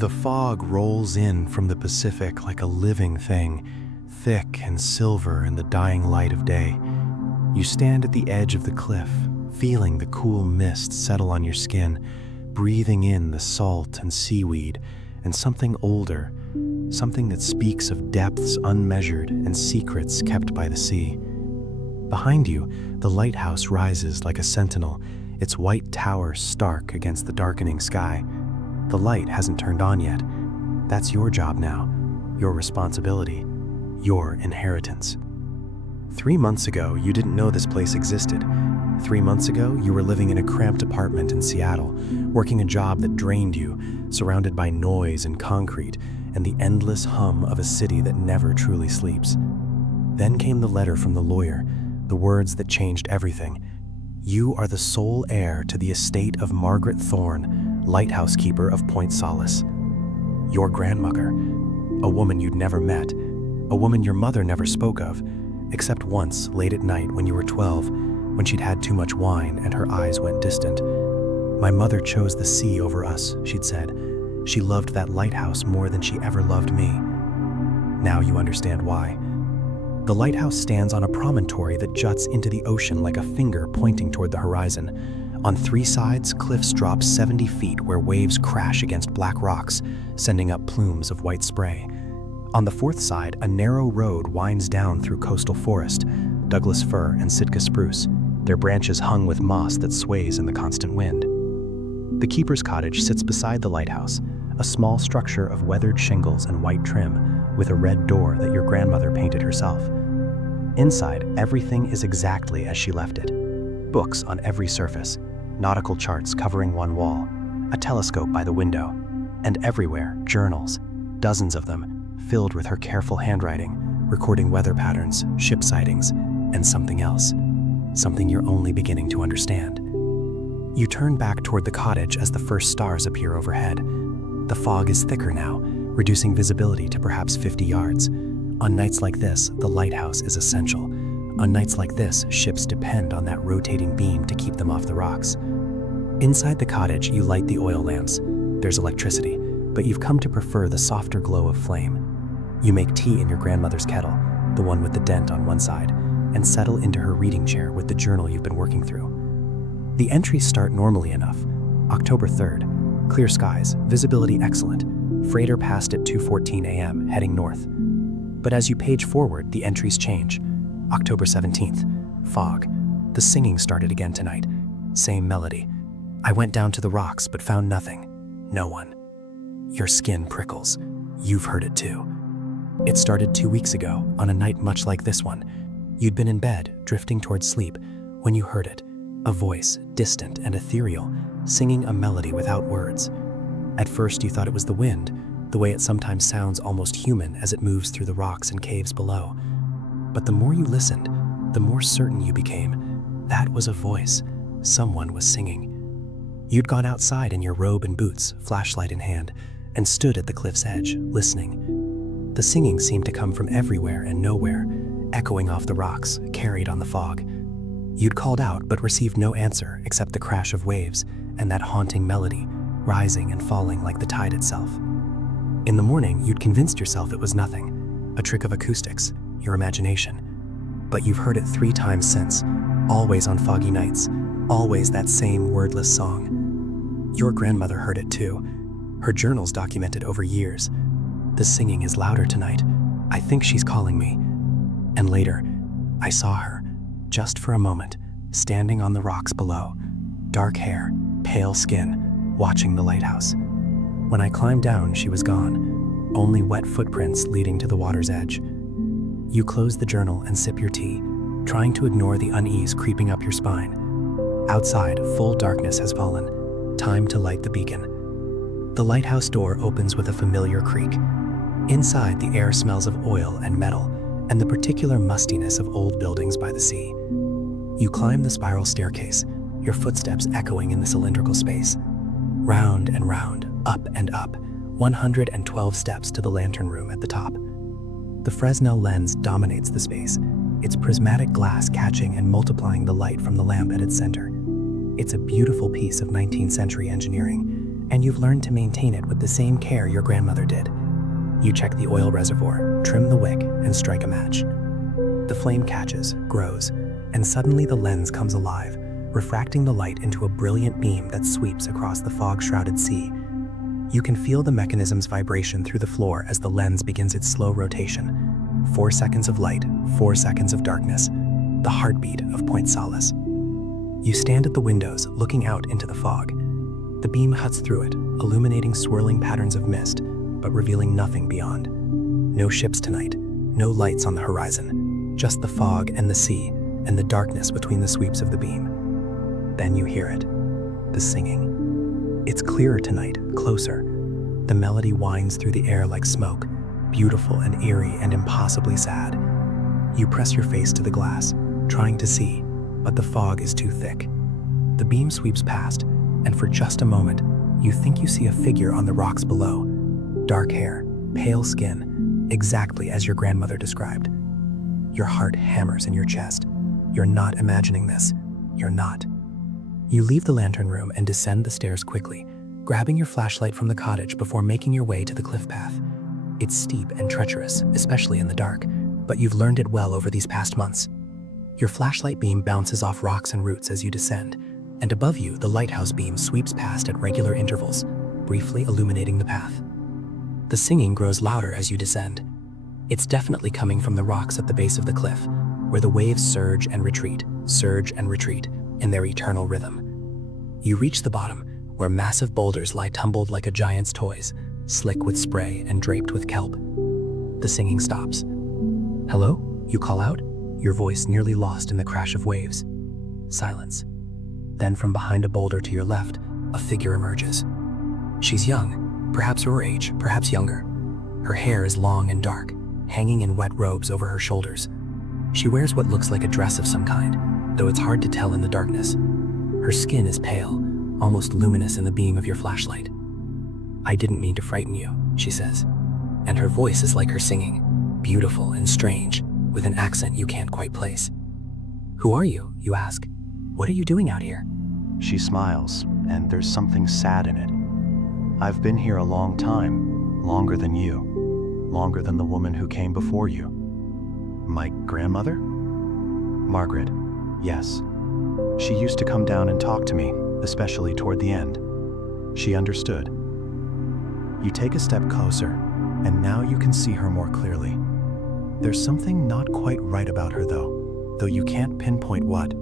The fog rolls in from the Pacific like a living thing, thick and silver in the dying light of day. You stand at the edge of the cliff, feeling the cool mist settle on your skin, breathing in the salt and seaweed, and something older, something that speaks of depths unmeasured and secrets kept by the sea. Behind you, the lighthouse rises like a sentinel, its white tower stark against the darkening sky. The light hasn't turned on yet. That's your job now, your responsibility, your inheritance. 3 months ago, you didn't know this place existed. 3 months ago, you were living in a cramped apartment in Seattle, working a job that drained you, surrounded by noise and concrete and the endless hum of a city that never truly sleeps. Then came the letter from the lawyer, the words that changed everything. You are the sole heir to the estate of Margaret Thorne, lighthouse keeper of Point Solace. Your grandmother, a woman you'd never met, a woman your mother never spoke of, except once late at night when you were 12, when she'd had too much wine and her eyes went distant. My mother chose the sea over us, she'd said. She loved that lighthouse more than she ever loved me. Now you understand why. The lighthouse stands on a promontory that juts into the ocean like a finger pointing toward the horizon. On 3 sides, cliffs drop 70 feet where waves crash against black rocks, sending up plumes of white spray. On the 4th side, a narrow road winds down through coastal forest, Douglas fir and Sitka spruce, their branches hung with moss that sways in the constant wind. The keeper's cottage sits beside the lighthouse, a small structure of weathered shingles and white trim, with a red door that your grandmother painted herself. Inside, everything is exactly as she left it. Books on every surface, nautical charts covering one wall, a telescope by the window, and everywhere, journals, dozens of them, filled with her careful handwriting, recording weather patterns, ship sightings, and something else, something you're only beginning to understand. You turn back toward the cottage as the first stars appear overhead. The fog is thicker now, reducing visibility to perhaps 50 yards. On nights like this, the lighthouse is essential. On nights like this, ships depend on that rotating beam to keep them off the rocks. Inside the cottage, you light the oil lamps. There's electricity, but you've come to prefer the softer glow of flame. You make tea in your grandmother's kettle, the one with the dent on one side, and settle into her reading chair with the journal you've been working through. The entries start normally enough. October 3rd, clear skies, visibility excellent. Freighter passed at 2:14 a.m., heading north. But as you page forward, the entries change. October 17th, fog. The singing started again tonight. Same melody. I went down to the rocks but found nothing. No one. Your skin prickles. You've heard it too. It started 2 weeks ago, on a night much like this one. You'd been in bed, drifting towards sleep, when you heard it. A voice, distant and ethereal, singing a melody without words. At first you thought it was the wind, the way it sometimes sounds almost human as it moves through the rocks and caves below. But the more you listened, the more certain you became. That was a voice. Someone was singing. You'd gone outside in your robe and boots, flashlight in hand, and stood at the cliff's edge, listening. The singing seemed to come from everywhere and nowhere, echoing off the rocks, carried on the fog. You'd called out but received no answer except the crash of waves and that haunting melody, rising and falling like the tide itself. In the morning, you'd convinced yourself it was nothing, a trick of acoustics, your imagination. But you've heard it 3 times since, always on foggy nights, always that same wordless song. Your grandmother heard it too. Her journals documented over years. The singing is louder tonight. I think she's calling me. And later, I saw her, just for a moment, standing on the rocks below, dark hair, pale skin, watching the lighthouse. When I climbed down, she was gone, only wet footprints leading to the water's edge. You close the journal and sip your tea, trying to ignore the unease creeping up your spine. Outside, full darkness has fallen. Time to light the beacon. The lighthouse door opens with a familiar creak. Inside, the air smells of oil and metal, and the particular mustiness of old buildings by the sea. You climb the spiral staircase, your footsteps echoing in the cylindrical space. Round and round, up and up, 112 steps to the lantern room at the top. The Fresnel lens dominates the space, its prismatic glass catching and multiplying the light from the lamp at its center. It's a beautiful piece of 19th century engineering, and you've learned to maintain it with the same care your grandmother did. You check the oil reservoir, trim the wick, and strike a match. The flame catches, grows, and suddenly the lens comes alive, refracting the light into a brilliant beam that sweeps across the fog-shrouded sea. You can feel the mechanism's vibration through the floor as the lens begins its slow rotation. 4 seconds of light, 4 seconds of darkness, the heartbeat of Point Solace. You stand at the windows, looking out into the fog. The beam cuts through it, illuminating swirling patterns of mist, but revealing nothing beyond. No ships tonight, no lights on the horizon, just the fog and the sea, and the darkness between the sweeps of the beam. Then you hear it, the singing. It's clearer tonight, closer. The melody winds through the air like smoke, beautiful and eerie and impossibly sad. You press your face to the glass, trying to see, but the fog is too thick. The beam sweeps past, and for just a moment, you think you see a figure on the rocks below. Dark hair, pale skin, exactly as your grandmother described. Your heart hammers in your chest. You're not imagining this. You're not. You leave the lantern room and descend the stairs quickly, grabbing your flashlight from the cottage before making your way to the cliff path. It's steep and treacherous, especially in the dark, but you've learned it well over these past months. Your flashlight beam bounces off rocks and roots as you descend, and above you, the lighthouse beam sweeps past at regular intervals, briefly illuminating the path. The singing grows louder as you descend. It's definitely coming from the rocks at the base of the cliff, where the waves surge and retreat in their eternal rhythm. You reach the bottom, where massive boulders lie tumbled like a giant's toys, slick with spray and draped with kelp. The singing stops. "Hello?" you call out, your voice nearly lost in the crash of waves. Silence. Then from behind a boulder to your left, a figure emerges. She's young, perhaps your age, perhaps younger. Her hair is long and dark, hanging in wet robes over her shoulders. She wears what looks like a dress of some kind, though it's hard to tell in the darkness. Her skin is pale, almost luminous in the beam of your flashlight. "I didn't mean to frighten you," she says, and her voice is like her singing, beautiful and strange, with an accent you can't quite place. "Who are you?" you ask. "What are you doing out here?" She smiles, and there's something sad in it. "I've been here a long time, longer than you, longer than the woman who came before you." "My grandmother?" "Margaret, yes. She used to come down and talk to me, especially toward the end. She understood." You take a step closer, and now you can see her more clearly. There's something not quite right about her though you can't pinpoint what.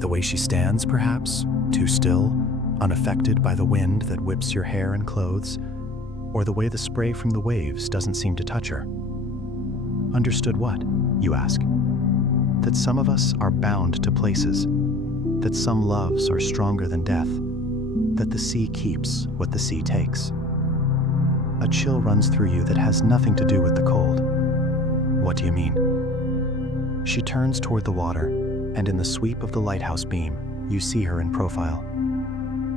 The way she stands, perhaps, too still, unaffected by the wind that whips your hair and clothes, or the way the spray from the waves doesn't seem to touch her. "Understood what?" you ask. "That some of us are bound to places, that some loves are stronger than death, that the sea keeps what the sea takes." A chill runs through you that has nothing to do with the cold. "What do you mean?" She turns toward the water, and in the sweep of the lighthouse beam, you see her in profile.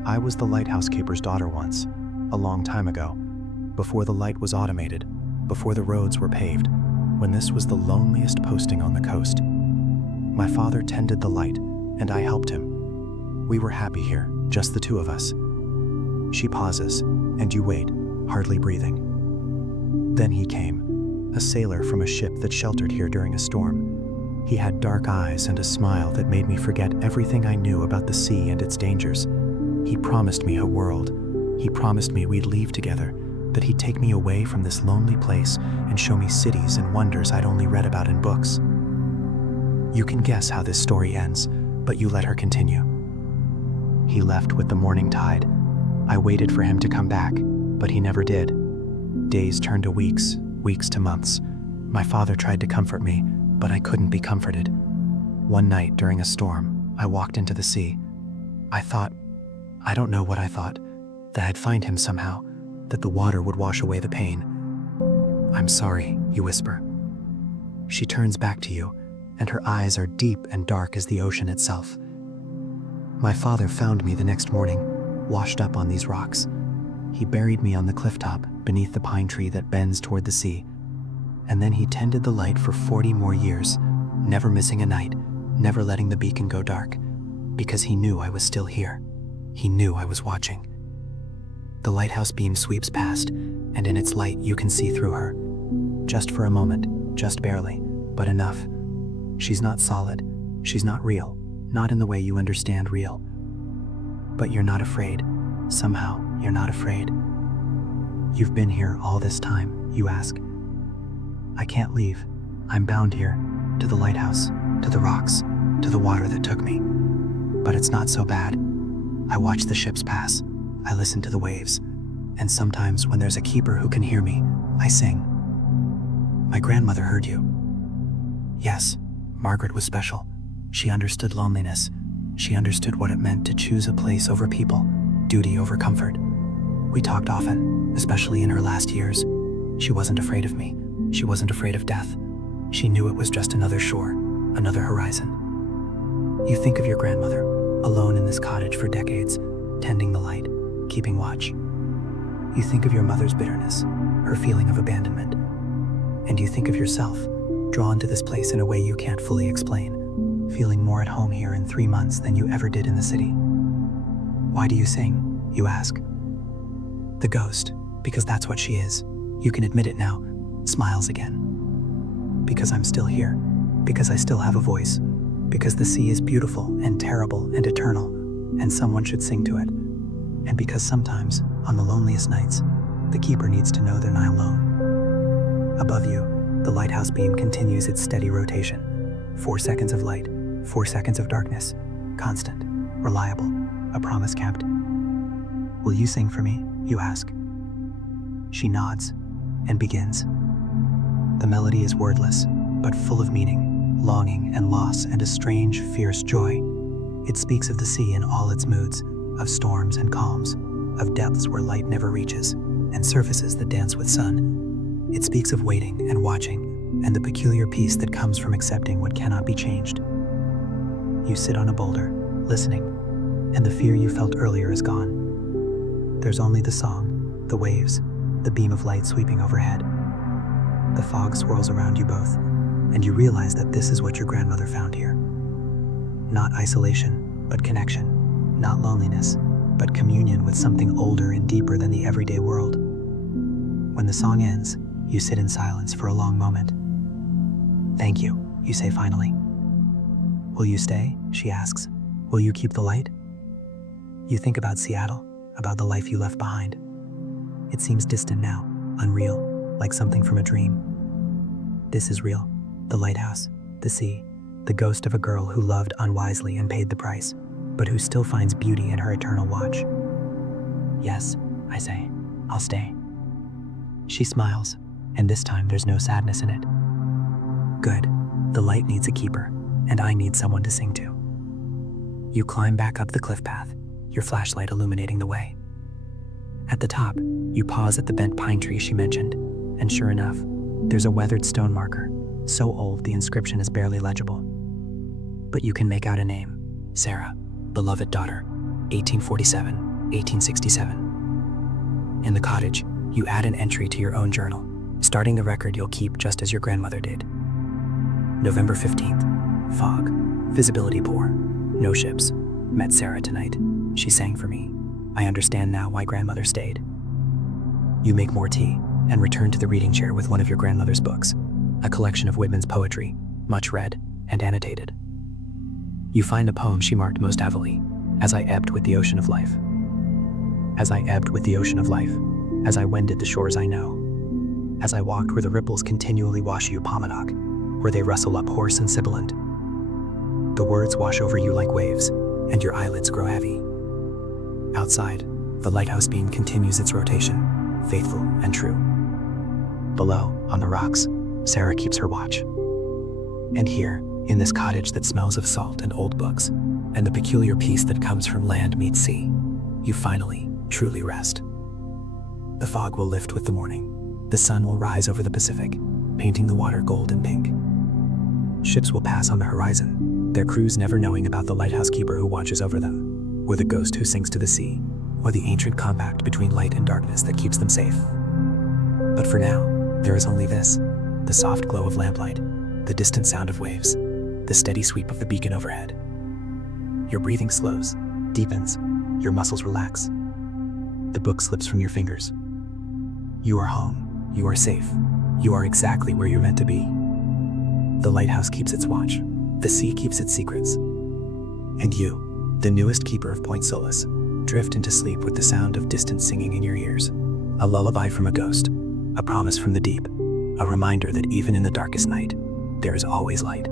"I was the lighthouse keeper's daughter once, a long time ago, before the light was automated, before the roads were paved, when this was the loneliest posting on the coast. My father tended the light, and I helped him. We were happy here, just the two of us." She pauses, and you wait, hardly breathing. "Then he came, a sailor from a ship that sheltered here during a storm. He had dark eyes and a smile that made me forget everything I knew about the sea and its dangers. He promised me a world. He promised me we'd leave together, that he'd take me away from this lonely place and show me cities and wonders I'd only read about in books." You can guess how this story ends, but you let her continue. "He left with the morning tide. I waited for him to come back, but he never did. Days turned to weeks, weeks to months. My father tried to comfort me, but I couldn't be comforted. One night during a storm, I walked into the sea. I don't know what I thought, that I'd find him somehow, that the water would wash away the pain. 'I'm sorry,' you whisper. She turns back to you, and her eyes are deep and dark as the ocean itself. 'My father found me the next morning, washed up on these rocks. He buried me on the cliff top, beneath the pine tree that bends toward the sea. And then he tended the light for 40 more years, never missing a night, never letting the beacon go dark, because he knew I was still here. He knew I was watching.' The lighthouse beam sweeps past, and in its light you can see through her. Just for a moment, just barely, but enough. She's not solid, she's not real, not in the way you understand real. But you're not afraid. Somehow, you're not afraid. You've been here all this time, you ask. I can't leave. I'm bound here, to the lighthouse, to the rocks, to the water that took me. But it's not so bad. I watch the ships pass, I listen to the waves, and sometimes when there's a keeper who can hear me, I sing. My grandmother heard you. Yes, Margaret was special. She understood loneliness. She understood what it meant to choose a place over people, duty over comfort. We talked often, especially in her last years. She wasn't afraid of me. She wasn't afraid of death. She knew it was just another shore, another horizon. You think of your grandmother, alone in this cottage for decades, tending the light, keeping watch. You think of your mother's bitterness, her feeling of abandonment. And you think of yourself, drawn to this place in a way you can't fully explain, feeling more at home here in 3 months than you ever did in the city. Why do you sing, you ask? The ghost, because that's what she is. You can admit it now, smiles again. Because I'm still here, because I still have a voice, because the sea is beautiful and terrible and eternal, and someone should sing to it. And because sometimes, on the loneliest nights, the keeper needs to know they're not alone. Above you, the lighthouse beam continues its steady rotation. 4 seconds of light, 4 seconds of darkness, constant, reliable, a promise kept. Will you sing for me, you ask? She nods and begins. The melody is wordless, but full of meaning, longing and loss and a strange, fierce joy. It speaks of the sea in all its moods, of storms and calms, of depths where light never reaches, and surfaces that dance with sun. It speaks of waiting and watching, and the peculiar peace that comes from accepting what cannot be changed. You sit on a boulder, listening, and the fear you felt earlier is gone. There's only the song, the waves, the beam of light sweeping overhead. The fog swirls around you both, and you realize that this is what your grandmother found here. Not isolation, but connection. Not loneliness, but communion with something older and deeper than the everyday world. When the song ends, you sit in silence for a long moment. Thank you, you say finally. Will you stay? She asks. Will you keep the light? You think about Seattle, about the life you left behind. It seems distant now, unreal, like something from a dream. This is real. The lighthouse, the sea, the ghost of a girl who loved unwisely and paid the price, but who still finds beauty in her eternal watch. Yes, I say, I'll stay. She smiles, and this time there's no sadness in it. Good, the light needs a keeper, and I need someone to sing to. You climb back up the cliff path, your flashlight illuminating the way. At the top, you pause at the bent pine tree she mentioned, and sure enough, there's a weathered stone marker, so old the inscription is barely legible. But you can make out a name, Sarah, beloved daughter, 1847, 1867. In the cottage, you add an entry to your own journal, starting the record you'll keep just as your grandmother did. November 15th, fog, visibility poor, no ships. Met Sarah tonight. She sang for me. I understand now why grandmother stayed. You make more tea and return to the reading chair with one of your grandmother's books, a collection of Whitman's poetry, much read and annotated. You find the poem she marked most heavily, As I Ebbed with the Ocean of Life. As I ebbed with the ocean of life, as I wended the shores I know, as I walked where the ripples continually wash you Pomadoc, where they rustle up hoarse and sibilant. The words wash over you like waves, and your eyelids grow heavy. Outside, the lighthouse beam continues its rotation, faithful and true. Below, on the rocks, Sarah keeps her watch. And here, in this cottage that smells of salt and old books, and the peculiar peace that comes from land meets sea, you finally, truly rest. The fog will lift with the morning. The sun will rise over the Pacific, painting the water gold and pink. Ships will pass on the horizon, their crews never knowing about the lighthouse keeper who watches over them, or the ghost who sings to the sea, or the ancient compact between light and darkness that keeps them safe. But for now, there is only this, the soft glow of lamplight, the distant sound of waves, the steady sweep of the beacon overhead. Your breathing slows, deepens, your muscles relax. The book slips from your fingers. You are home. You are safe. You are exactly where you're meant to be. The lighthouse keeps its watch. The sea keeps its secrets. And you, the newest keeper of Point Solace, drift into sleep with the sound of distant singing in your ears. A lullaby from a ghost, a promise from the deep, a reminder that even in the darkest night, there is always light.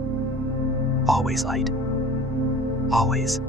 Always light. Always.